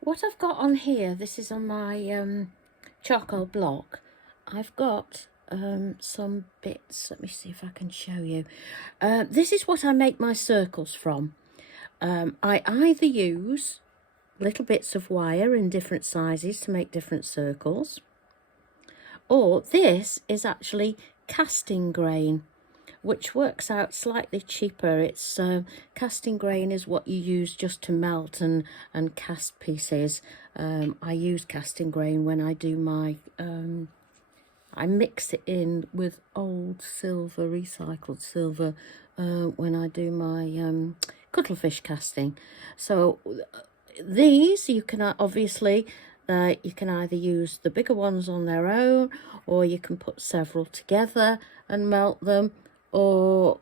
what I've got on here, this is on my charcoal block. I've got some bits. Let me see if I can show you. This is what I make my circles from. I either use little bits of wire in different sizes to make different circles, or this is actually casting grain, which works out slightly cheaper. It's casting grain is what you use just to melt and cast pieces. I use casting grain when I do my I mix it in with old silver, recycled silver, when I do my cuttlefish casting. So these you can obviously you can either use the bigger ones on their own, or you can put several together and melt them, or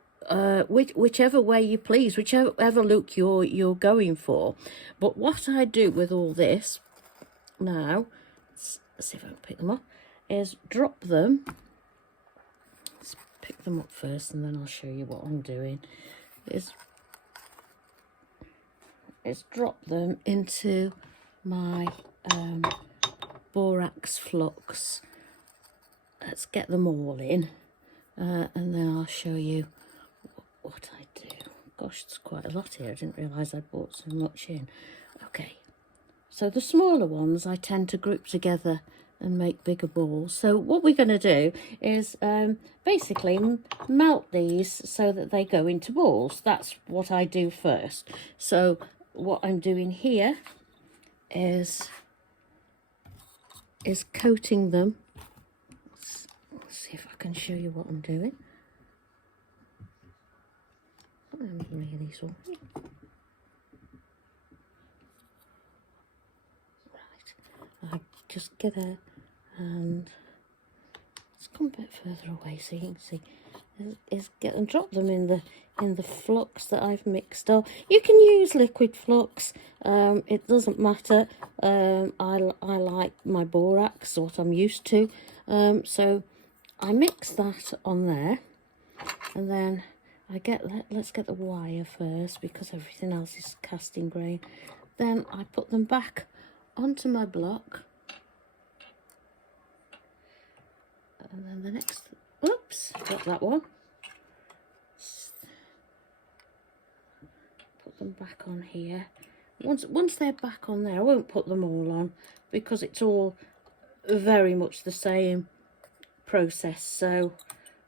whichever way you please, whichever look you're going for. But what I do with all this now, let's see if I can pick them up, is drop them. Let's pick them up first and then I'll show you what I'm doing. Is drop them into my borax flux. Let's get them all in, and then I'll show you what I do. Gosh, there's quite a lot here. I didn't realise I brought so much in. Okay, so the smaller ones I tend to group together and make bigger balls. So what we're going to do is basically melt these so that they go into balls. That's what I do first. So what I'm doing here is coating them. Let's see if I can show you what I'm doing. I'm really sorry. Right, I just get there and let's come a bit further away so you can see. Is get and drop them in the flux that I've mixed up. You can use liquid flux, it doesn't matter. I like my borax, what I'm used to. So I mix that on there, and then let's get the wire first because everything else is casting grain. Then I put them back onto my block, and then the next, oops, got that one. Put them back on here. Once they're back on there, I won't put them all on because it's all very much the same process. So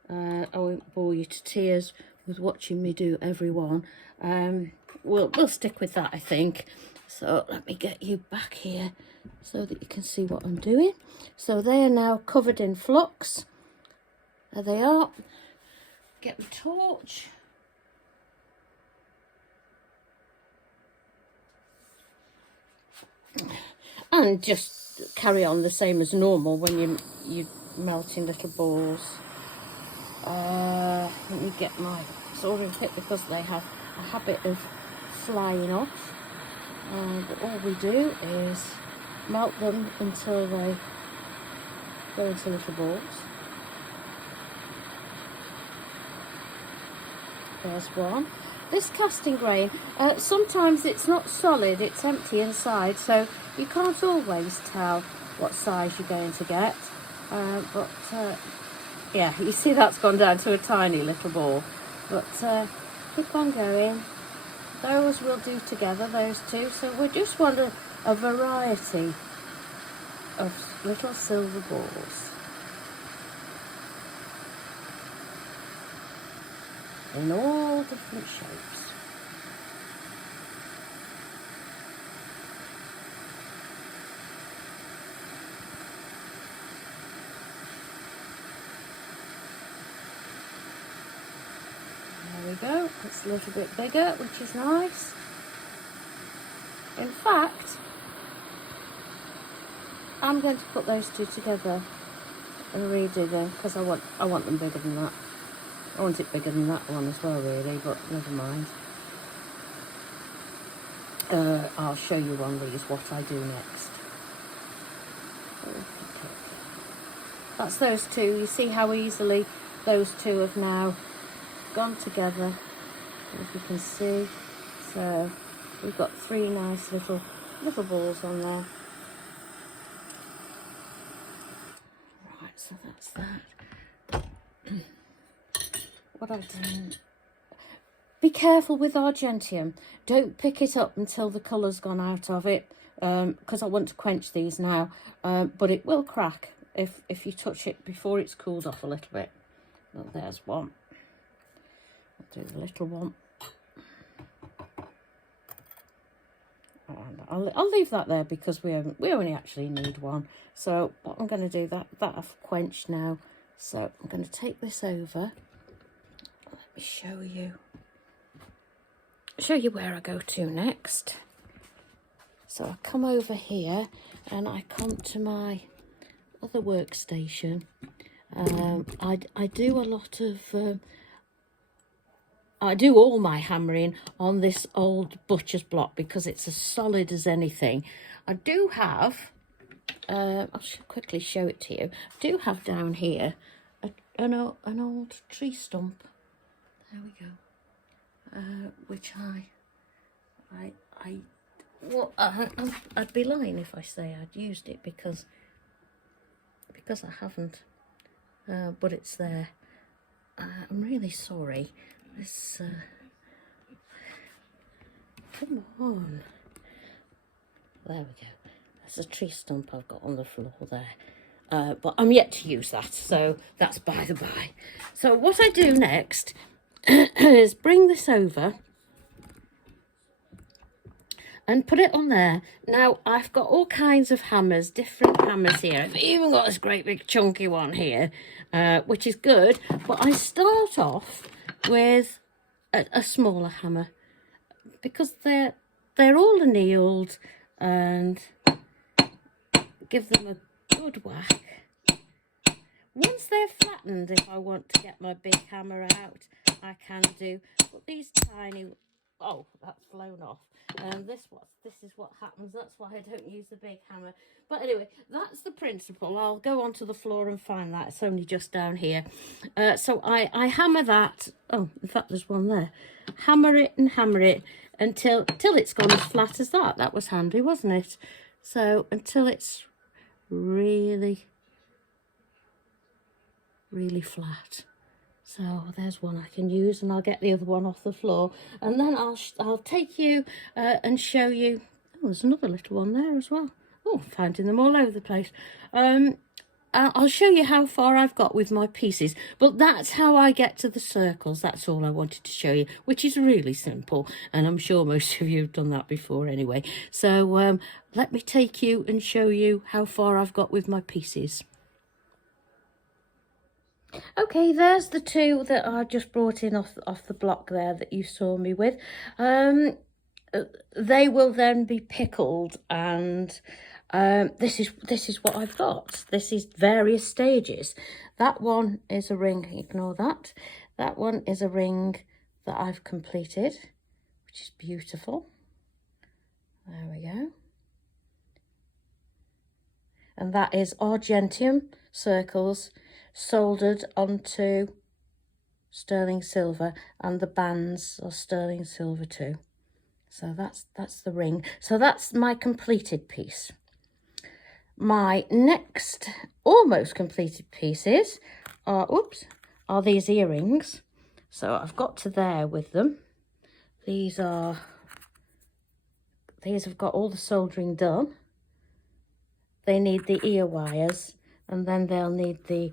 I won't bore you to tears with watching me do every one. We'll stick with that, I think. So let me get you back here so that you can see what I'm doing. So they are now covered in flux. There they are. Get the torch. And just carry on the same as normal when you're melting little balls. Let me get my soldering kit because they have a habit of flying off. But all we do is melt them until they go into little balls. There's one. This casting grain, sometimes it's not solid, it's empty inside, so you can't always tell what size you're going to get. But yeah, you see that's gone down to a tiny little ball. But keep on going. Those we'll do together, those two. So we just want a variety of little silver balls. In all different shapes. There we go, it's a little bit bigger, which is nice. In fact, I'm going to put those two together and redo them because I want them bigger than that. I want it bigger than that one as well, really, but never mind. I'll show you on these what I do next. Okay. That's those two. You see how easily those two have now gone together, as you can see. So we've got three nice little little balls on there. Right, so that's that. What I've done. Be careful with Argentium. Don't pick it up until the colour's gone out of it, because I want to quench these now. But it will crack if you touch it before it's cooled off a little bit. Well, there's one. I'll do the little one. And I'll leave that there because we only actually need one. So what I'm going to do, that I've quenched now. So I'm going to take this over. Let me show you where I go to next. So I come over here and I come to my other workstation. I do a lot of I do all my hammering on this old butcher's block because it's as solid as anything. I do have, I'll quickly show it to you. I do have down here an old tree stump. There we go. Which I'd be lying if I say I'd used it because I haven't. But it's there. I'm really sorry. This, come on. There we go. There's a tree stump I've got on the floor there. But I'm yet to use that, so that's by the by. So what I do next is bring this over and put it on there. Now, I've got all kinds of hammers, different hammers here. I've even got this great big chunky one here, which is good. But I start off with a smaller hammer because they're all annealed, and give them a good whack. Once they're flattened, if I want to get my big hammer out, I can do. But these tiny, oh, that's flown off. This is what happens. That's why I don't use the big hammer. But anyway, that's the principle. I'll go onto the floor and find that. It's only just down here. So I hammer that. Oh, in fact, there's one there. Hammer it and hammer it until it's gone as flat as that. That was handy, wasn't it? So until it's really flat. So there's one I can use, and I'll get the other one off the floor, and then I'll take you and show you. Oh, there's another little one there as well. Oh, finding them all over the place. I'll show you how far I've got with my pieces, but that's how I get to the circles. That's all I wanted to show you, which is really simple, and I'm sure most of you have done that before anyway. So let me take you and show you how far I've got with my pieces. Okay, there's the two that I just brought in off the block there that you saw me with. They will then be pickled, and this is what I've got. This is various stages. That one is a ring, ignore that. That one is a ring that I've completed, which is beautiful. There we go. And that is Argentium circles soldered onto sterling silver, and the bands are sterling silver too. So that's the ring. So that's my completed piece. My next almost completed pieces are these earrings. So I've got to there with them. These have got all the soldering done. They need the ear wires, and then they'll need the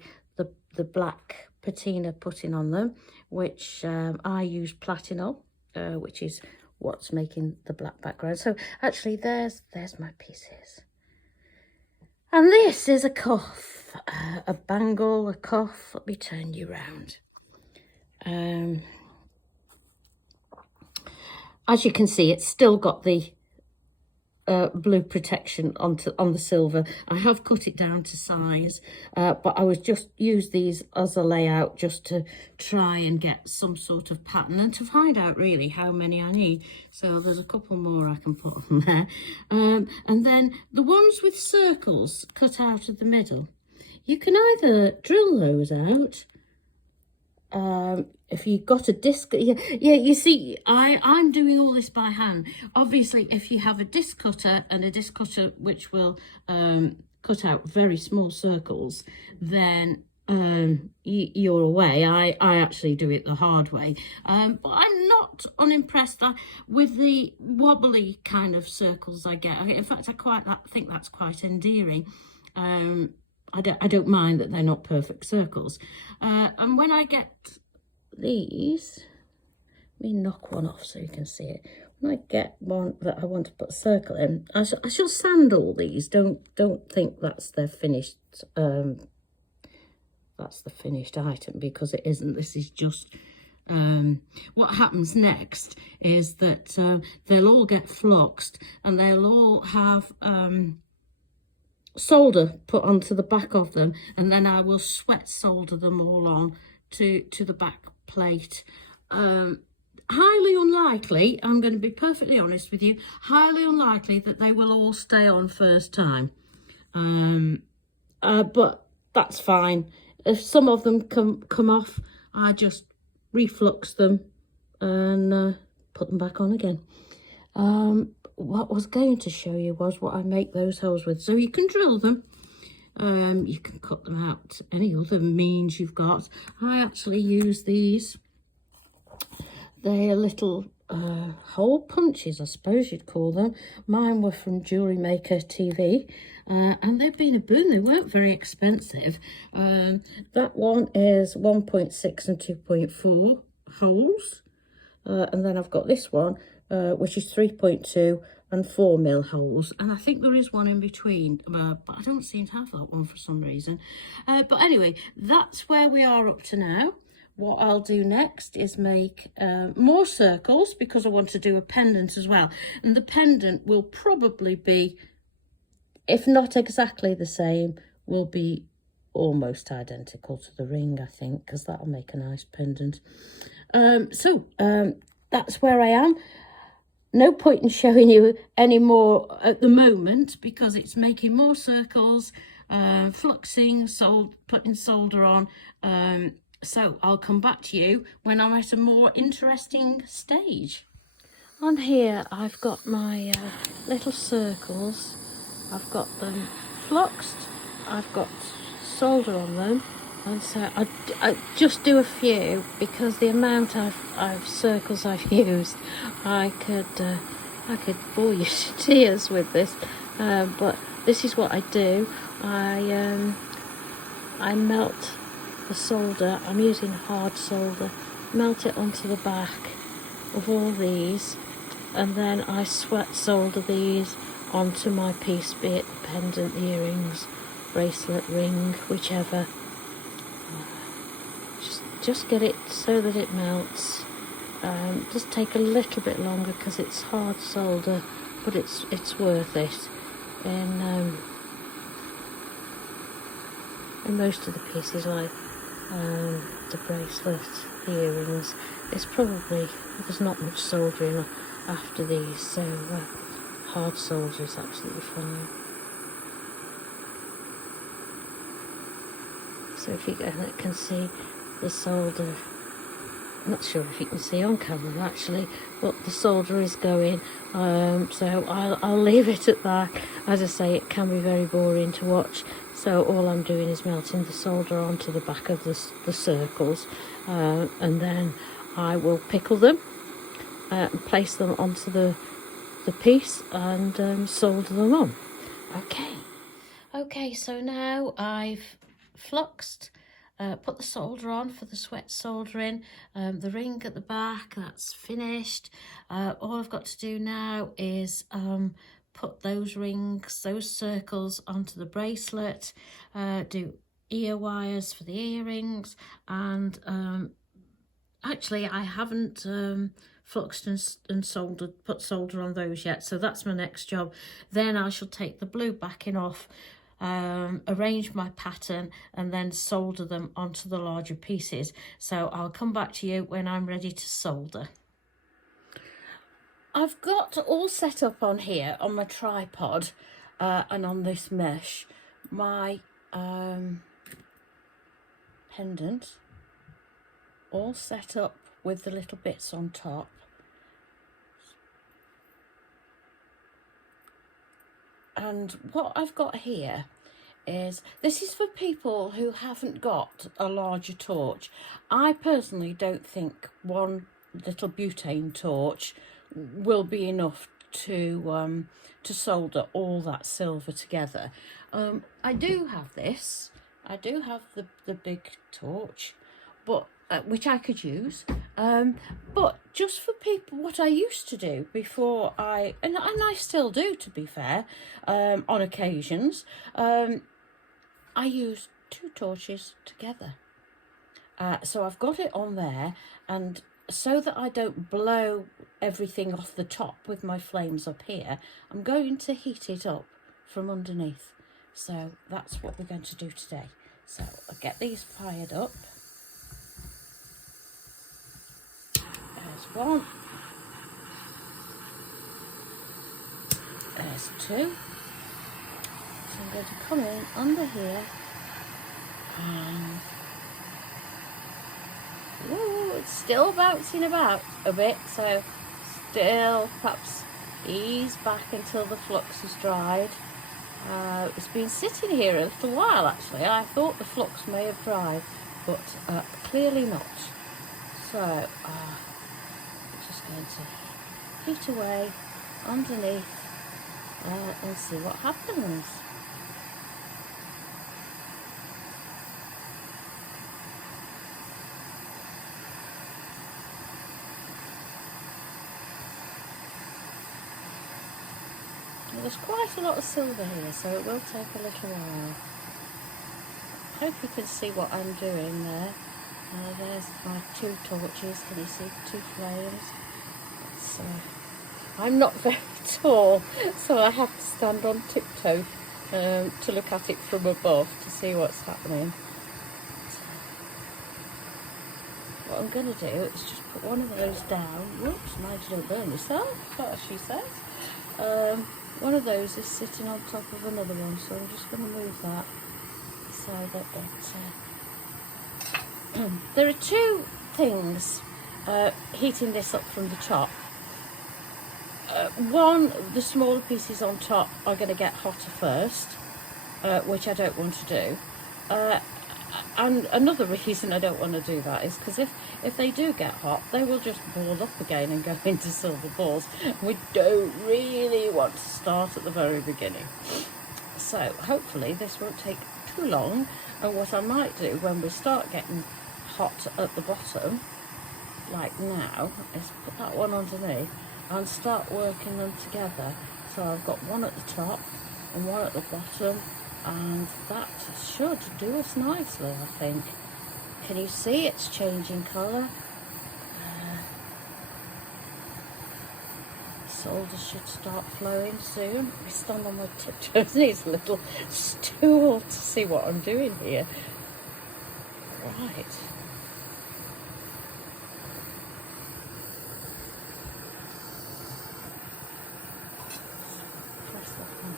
black patina putting on them, which I use platinum, which is what's making the black background. So actually there's my pieces. And this is a cuff, a bangle, a cuff. Let me turn you round. As you can see, it's still got the blue protection on the silver. I have cut it down to size, but I was just use these as a layout just to try and get some sort of pattern and to find out really how many I need. So there's a couple more I can put on there, and then the ones with circles cut out of the middle, you can either drill those out if you've got a disc, yeah, you see, I'm doing all this by hand. Obviously, if you have a disc cutter and a disc cutter which will cut out very small circles, then you're away. I actually do it the hard way, but I'm not unimpressed with the wobbly kind of circles I get. In fact, I think that's quite endearing. I don't mind that they're not perfect circles. And when I get these, let me knock one off so you can see it. When I get one that I want to put a circle in, I shall sand all these. Don't think that's their finished. That's the finished item, because it isn't. This is just. What happens next is that they'll all get fluxed and they'll all have solder put onto the back of them, and then I will sweat solder them all on to the back plate. Highly unlikely, I'm going to be perfectly honest with you, highly unlikely that they will all stay on first time. But that's fine. If some of them come off, I just reflux them and put them back on again. What I was going to show you was what I make those holes with. So you can drill them. You can cut them out any other means you've got. I actually use these. They're little hole punches, I suppose you'd call them. Mine were from Jewellery Maker TV, and they've been a boon. They weren't very expensive. That one is 1.6 and 2.4 holes, and then I've got this one, which is 3.2 and 4mm holes, and I think there is one in between, but I don't seem to have that one for some reason. But anyway, that's where we are up to now. What I'll do next is make more circles, because I want to do a pendant as well. And the pendant will probably be, if not exactly the same, will be almost identical to the ring, I think, because that'll make a nice pendant. That's where I am. No point in showing you any more at the moment, because it's making more circles, fluxing, putting solder on. So I'll come back to you when I'm at a more interesting stage. On here, I've got my little circles. I've got them fluxed. I've got solder on them. And so I just do a few, because the amount of circles I've used, I could bore you to tears with this. But this is what I do. I melt the solder. I'm using hard solder. Melt it onto the back of all these, and then I sweat solder these onto my piece, be it the pendant, the earrings, bracelet, ring, whichever. Just get it so that it melts. Just take a little bit longer because it's hard solder, but it's worth it. In most of the pieces, like the bracelet, the earrings, there's not much soldering after these, so hard solder is absolutely fine. So if you can see the solder, I'm not sure if you can see on camera actually, but the solder is going, so I'll leave it at that. As I say, it can be very boring to watch, so all I'm doing is melting the solder onto the back of the circles, and then I will pickle them and place them onto the piece and solder them on. Okay, so now I've fluxed, put the solder on for the sweat soldering, the ring at the back, that's finished. All I've got to do now is put those rings, those circles onto the bracelet, do ear wires for the earrings, and actually I haven't fluxed and soldered, put solder on those yet, so that's my next job. Then I shall take the blue backing off, arrange my pattern, and then solder them onto the larger pieces. So I'll come back to you when I'm ready to solder. I've got all set up on here on my tripod and on this mesh my pendant, all set up with the little bits on top. And what I've got here is, this is for people who haven't got a larger torch. I personally don't think one little butane torch will be enough to solder all that silver together. I do have this. I do have the big torch, but which I could use. But just for people, what I used to do before and I still do, to be fair, on occasions, I use 2 torches together. So I've got it on there, and so that I don't blow everything off the top with my flames up here, I'm going to heat it up from underneath. So that's what we're going to do today. So I'll get these fired up. There's 1. There's 2. So I'm going to come in under here and ooh, it's still bouncing about a bit, so still perhaps ease back until the flux has dried. It's been sitting here a little while actually. I thought the flux may have dried, but clearly not. So we're just going to heat away underneath and see what happens. There's quite a lot of silver here, so it will take a little while. I hope you can see what I'm doing there. There's my 2 torches. Can you see the 2 flames? I'm not very tall, so I have to stand on tiptoe to look at it from above to see what's happening. So, what I'm going to do is just put one of those down. Whoops, mind you don't burn yourself, as she says. One of those is sitting on top of another one, so I'm just going to move that so that it... There are 2 things heating this up from the top. One, the smaller pieces on top are going to get hotter first, which I don't want to do. And another reason I don't want to do that is because if they do get hot, they will just ball up again and go into silver balls. We don't really want to start at the very beginning. So hopefully this won't take too long. And what I might do when we start getting hot at the bottom, like now, is put that one underneath and start working them together. So I've got one at the top and one at the bottom, and that should do us nicely, I think. Can you see it's changing colour? Solder should start flowing soon. I stand on my tiptoes, needs a little stool to see what I'm doing here. Right. Press that one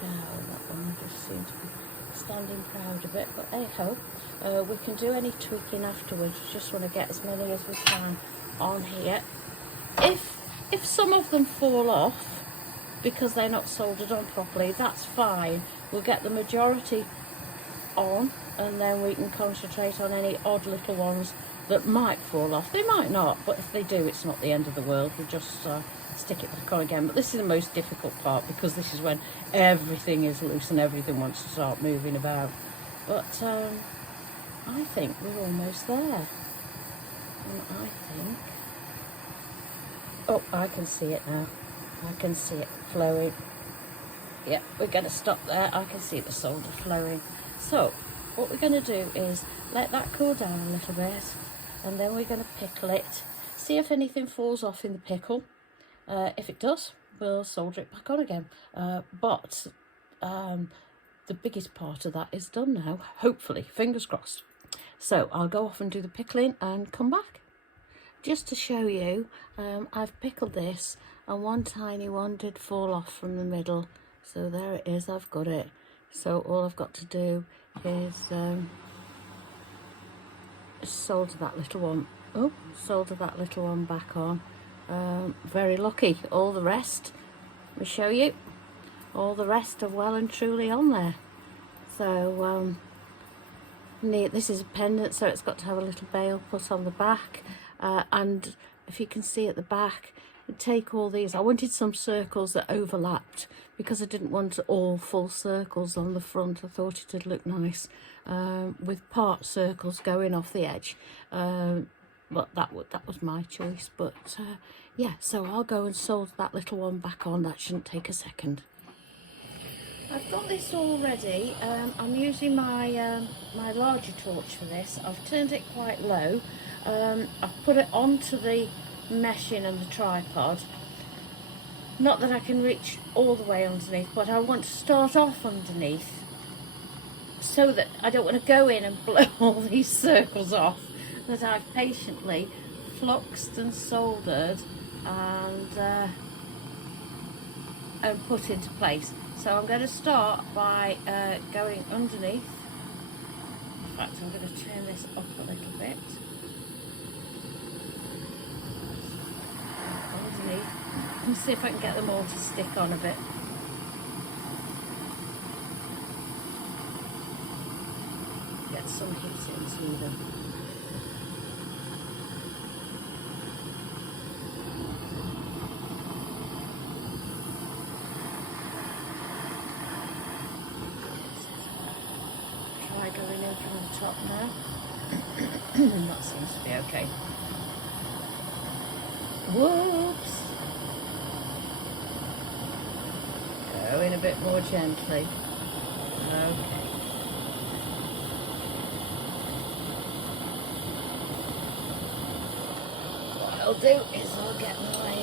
down. That one just seems to be standing proud a bit, but hey ho. We can do any tweaking afterwards. We just want to get as many as we can on here. If some of them fall off because they're not soldered on properly, that's fine. We'll get the majority on, and then we can concentrate on any odd little ones that might fall off. They might not, but if they do, it's not the end of the world. We'll just stick it back on again. But this is the most difficult part, because this is when everything is loose and everything wants to start moving about. But I think we're almost there. And I think... oh, I can see it now. I can see it flowing. Yeah, we're going to stop there. I can see the solder flowing. So, what we're going to do is let that cool down a little bit, and then we're going to pickle it. See if anything falls off in the pickle. If it does, we'll solder it back on again. But the biggest part of that is done now, hopefully, fingers crossed. So, I'll go off and do the pickling and come back. Just to show you, I've pickled this, and one tiny one did fall off from the middle. So there it is, I've got it. So all I've got to do is solder that little one. Oh, solder that little one back on. Very lucky. All the rest, let me show you. All the rest are well and truly on there. So this is a pendant, so it's got to have a little bail put on the back, and if you can see at the back, take all these. I wanted some circles that overlapped because I didn't want all full circles on the front. I thought it'd look nice with part circles going off the edge, but that was my choice. But yeah, so I'll go and solder that little one back on. That shouldn't take a second. I've got this all ready. I'm using my my larger torch for this. I've turned it quite low. I've put it onto the meshing and the tripod. Not that I can reach all the way underneath, but I want to start off underneath so that I don't want to go in and blow all these circles off that I've patiently fluxed and soldered and put into place. So I'm going to start by going underneath. In fact, I'm going to turn this up a little bit. Underneath. And see if I can get them all to stick on a bit. Get some heat into them. Going in from the top now. That seems to be okay. Whoops! Go in a bit more gently. Okay. What I'll do is I'll get my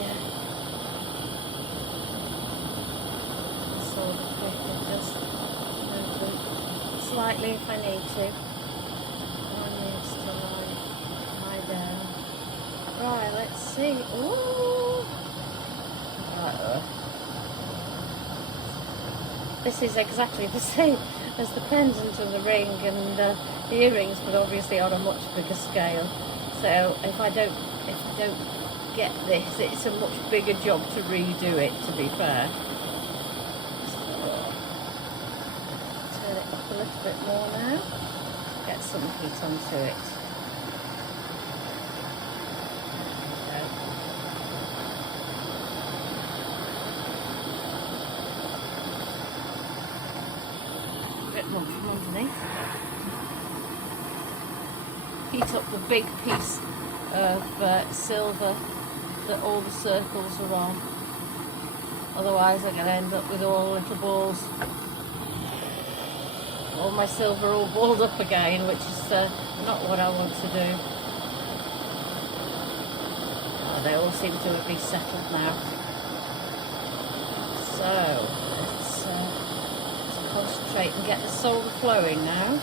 solder pick and just slightly if I need to. One needs to lie down. Right, let's see. Ooh! This is exactly the same as the pendant and the ring and the earrings, but obviously on a much bigger scale. So if I don't get this, it's a much bigger job to redo it, to be fair. A little bit more now, get some heat onto it. Okay. A bit more from underneath. Heat up the big piece of silver that all the circles are on. Otherwise I'm going to end up with all the little balls. All my silver all balled up again, which is not what I want to do. Oh, they all seem to be settled now. So let's concentrate and get the solder flowing now.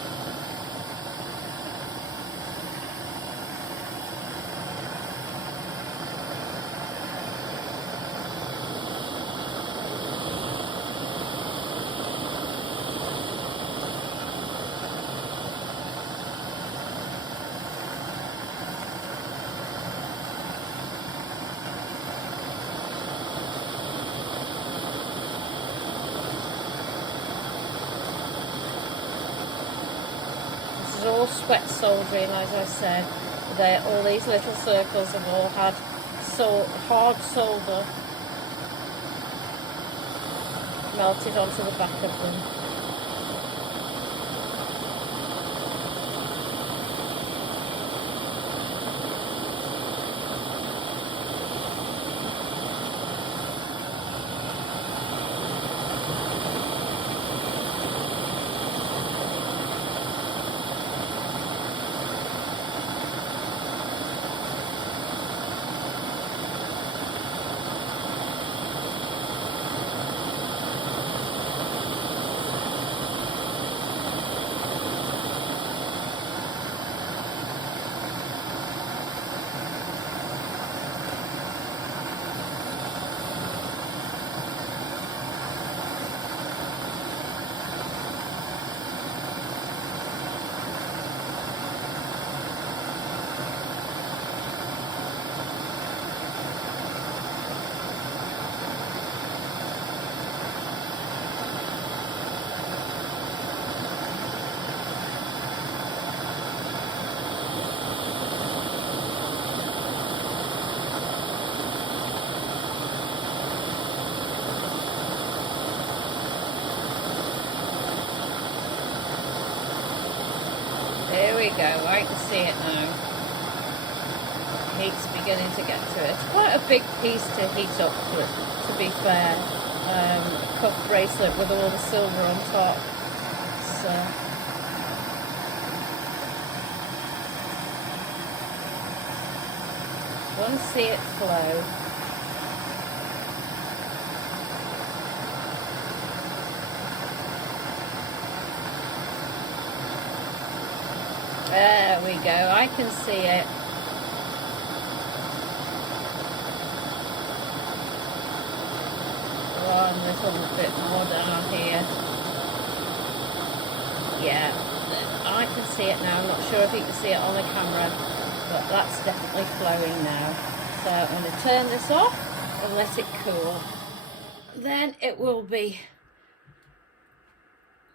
All sweat soldering, as I said. All these little circles have all had hard solder melted onto the back of them. we go, I can see it now. Heat's beginning to get to it. It's quite a big piece to heat up, to be fair. A cuff bracelet with all the silver on top. So want to see it flow. There we go, I can see it. One little bit more down here. Yeah, I can see it now. I'm not sure if you can see it on the camera, but that's definitely flowing now. So I'm going to turn this off and let it cool. Then it will be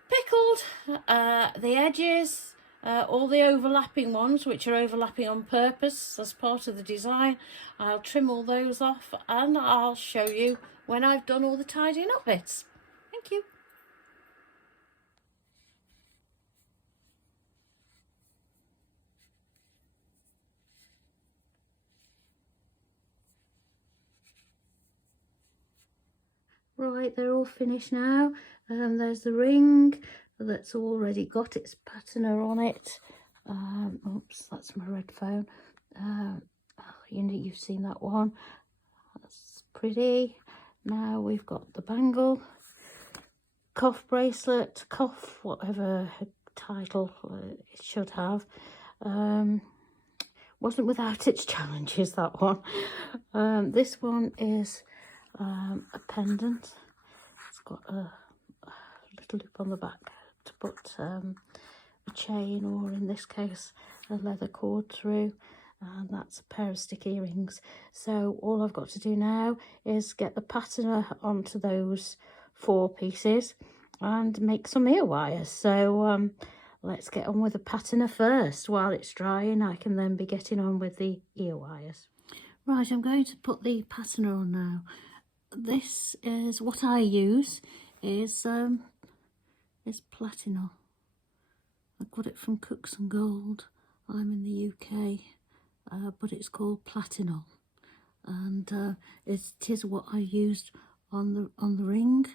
pickled. The edges, all the overlapping ones, which are overlapping on purpose as part of the design, I'll trim all those off and I'll show you when I've done all the tidying up bits. Thank you. Right, they're all finished now. There's the ring that's already got its patina on it. Oops, that's my red phone. You've seen that one. That's pretty. Now we've got the bangle, cuff bracelet, cuff, whatever title it should have. Wasn't without its challenges, that one. This one is a pendant. It's got a little loop on the back to put a chain, or in this case a leather cord through, and that's a pair of stick earrings. So all I've got to do now is get the patina onto those 4 pieces and make some ear wires. So let's get on with the patina first. While it's drying, I can then be getting on with the ear wires. Right, I'm going to put the patina on now. This is what I use, is Platinum. I got it from Cooks and Gold. I'm in the UK, but it's called Platinum, and it is what I used on the ring,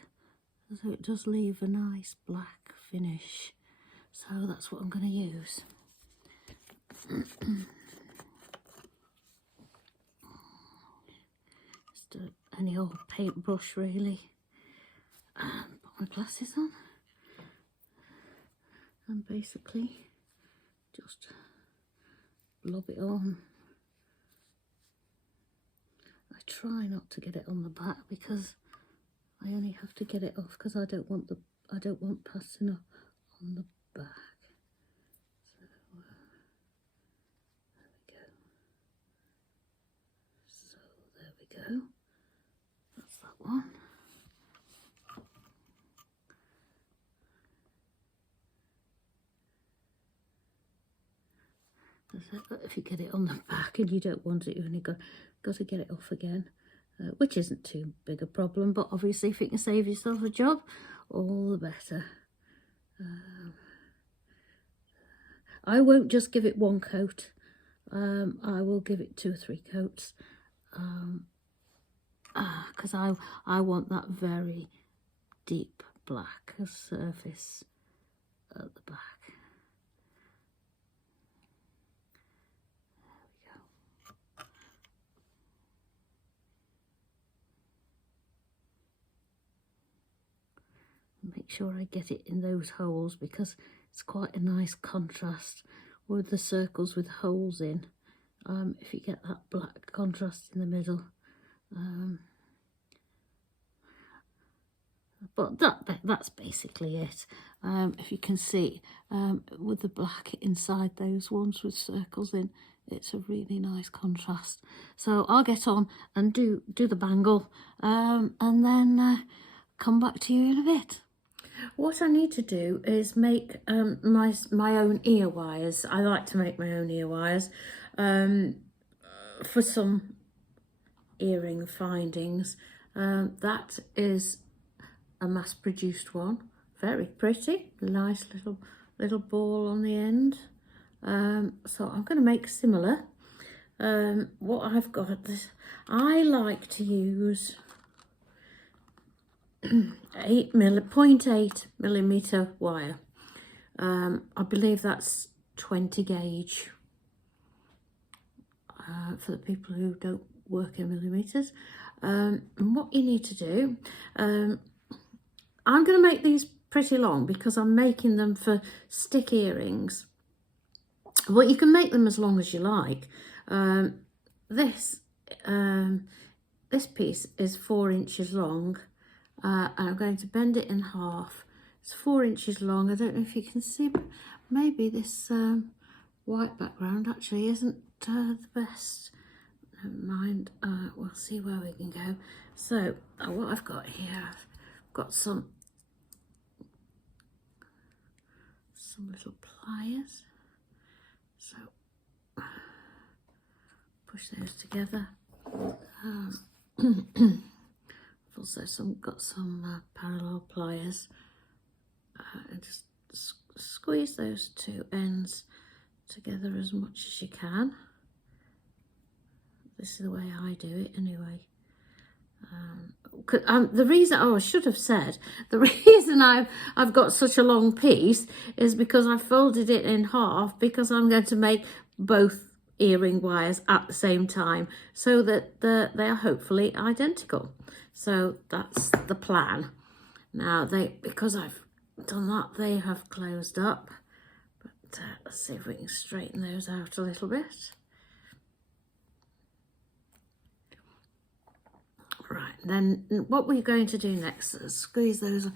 so it does leave a nice black finish. So that's what I'm going to use. Just any old paintbrush really. Put my glasses on and basically just blob it on. I try not to get it on the back because I only have to get it off because I don't want patina on the back. So there we go. That's that one. If you get it on the back and you don't want it, you've only got to get it off again, which isn't too big a problem, but obviously if you can save yourself a job, all the better. I won't just give it 1 coat. I will give it 2 or 3 coats, because I want that very deep black surface at the back. Make sure I get it in those holes because it's quite a nice contrast with the circles with holes in. If you get that black contrast in the middle. But that's basically it. If you can see, with the black inside those ones with circles in, it's a really nice contrast. So I'll get on and do the bangle, and then come back to you in a bit. What I need to do is make my own ear wires. I like to make my own ear wires for some earring findings. That is a mass-produced one, very pretty, nice little ball on the end. So I'm going to make similar. What I've got, this, I like to use 0.8 millimeter wire. I believe that's 20 gauge for the people who don't work in millimeters. And what you need to do, I'm going to make these pretty long because I'm making them for stick earrings. Well, you can make them as long as you like. This piece is 4 inches long, and I'm going to bend it in half. It's 4 inches long. I don't know if you can see, but maybe this white background actually isn't the best. Never mind. We'll see where we can go. So what I've got here, I've got some little pliers. So push those together. I've also got some parallel pliers, and just squeeze those two ends together as much as you can. This is the way I do it anyway. The reason, I should have said, the reason I've got such a long piece is because I folded it in half, because I'm going to make both earring wires at the same time, so that they are hopefully identical. So that's the plan. Now because I've done that, they have closed up, but let's see if we can straighten those out a little bit. Right, then what we're going to do next is squeeze those.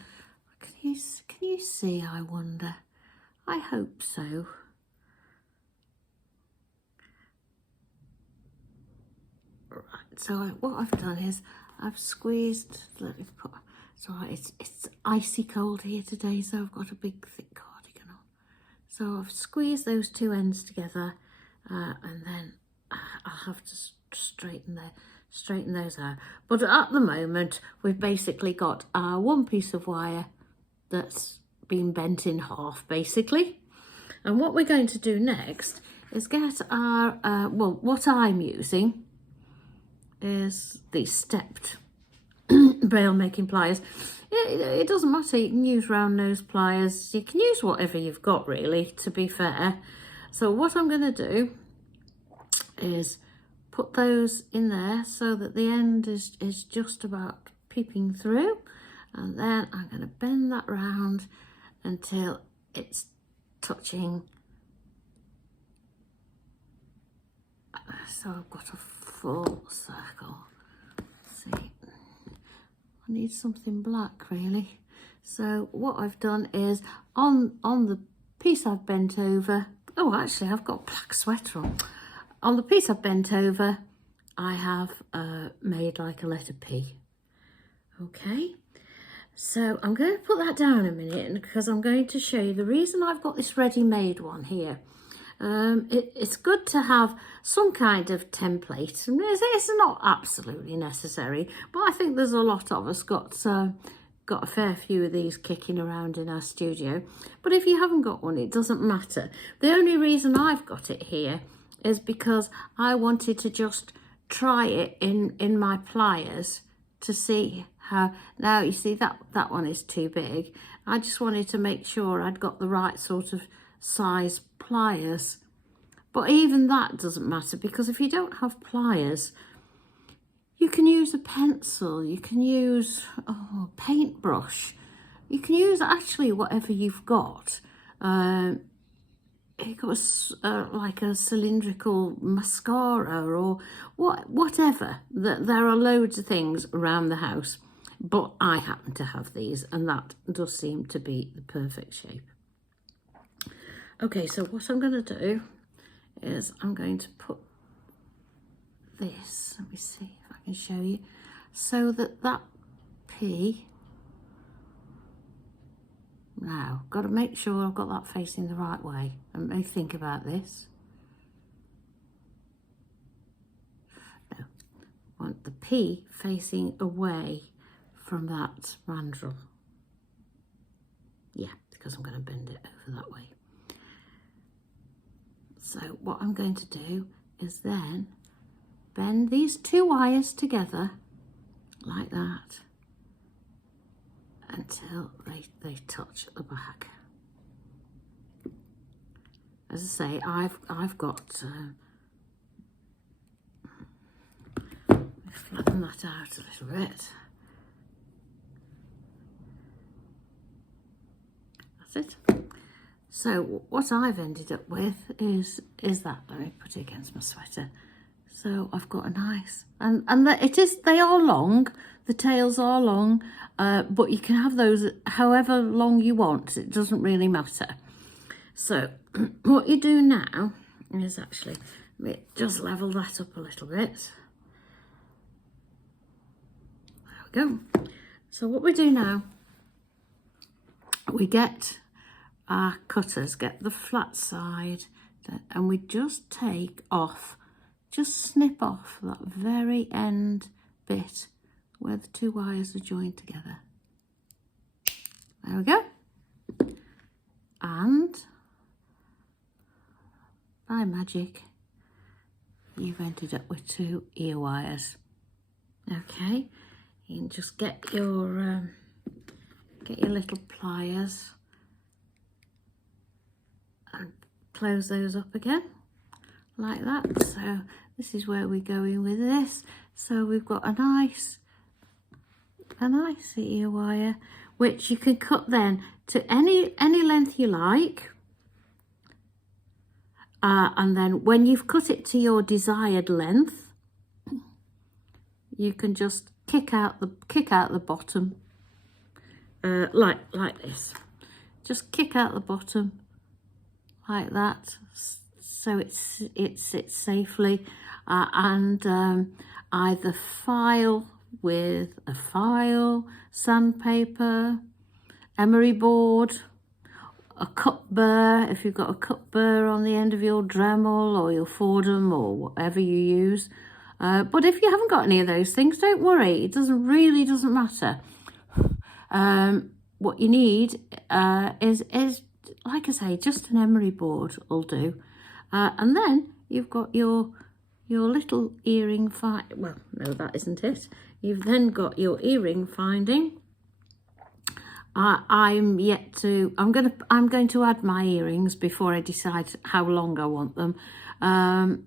Can you see, I wonder? I hope so. Right, so what I've done is I've squeezed, let me put, so it's icy cold here today, so I've got a big thick cardigan on. So I've squeezed those two ends together, and then I'll have to straighten those out. But at the moment, we've basically got our one piece of wire that's been bent in half, basically. And what we're going to do next is get our, well, what I'm using is these stepped braille making pliers. It doesn't matter, you can use round nose pliers, you can use whatever you've got really, to be fair. So what I'm going to do is put those in there so that the end is just about peeping through, and then I'm going to bend that round until it's touching. So I've got a full circle. Let's see, I need something black really. So what I've done is on the piece I've bent over, oh actually I've got a black sweater on. On the piece I've bent over, I have made like a letter P. Okay, so I'm going to put that down a minute because I'm going to show you the reason I've got this ready-made one here. It's good to have some kind of template. It's not absolutely necessary, but I think there's a lot of us got a fair few of these kicking around in our studio. But if you haven't got one, it doesn't matter. The only reason I've got it here is because I wanted to just try it in my pliers to see how. Now you see that one is too big. I just wanted to make sure I'd got the right sort of size pliers. But even that doesn't matter, because if you don't have pliers, you can use a pencil, you can use a paintbrush, you can use actually whatever you've got. You've got like a cylindrical mascara or whatever. There are loads of things around the house, but I happen to have these, and that does seem to be the perfect shape. Okay, so what I'm going to do is I'm going to put this, let me see if I can show you, so that P, now got to make sure I've got that facing the right way. Let me think about this. No, I want the P facing away from that mandrel. Yeah, because I'm going to bend it over that way. So what I'm going to do is then bend these 2 wires together like that until they touch at the back. As I say, I've got flatten that out a little bit. That's it. So what I've ended up with is that. Let me put it against my sweater. So I've got a nice, and they are long. The tails are long, but you can have those however long you want. It doesn't really matter. So what you do now is actually just level that up a little bit. There we go. So what we do now, we get our cutters, get the flat side, and we just take off, just snip off that very end bit where the 2 wires are joined together. There we go. And by magic, you've ended up with 2 ear wires. Okay, you can just get your little pliers and close those up again like that. So this is where we're going with this. So we've got a nice ear wire, which you can cut then to any length you like. And then when you've cut it to your desired length, you can just kick out the bottom, like this. Just kick out the bottom like that, so it sits safely, and either file with a file, sandpaper, emery board, a cup burr, if you've got a cup burr on the end of your Dremel or your Fordham or whatever you use. But if you haven't got any of those things, don't worry, it really doesn't matter. What you need is, like I say, just an emery board will do. And then you've got your little earring well, no, that isn't it. You've then got your earring finding. I'm going to add my earrings before I decide how long I want them. And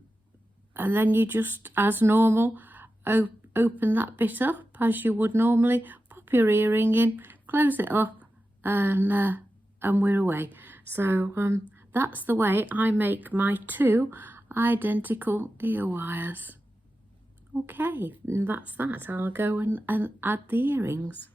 then you just, as normal, open that bit up as you would normally, pop your earring in, close it up, and we're away. So that's the way I make my 2 identical ear wires. Okay, and that's that. I'll go and add the earrings.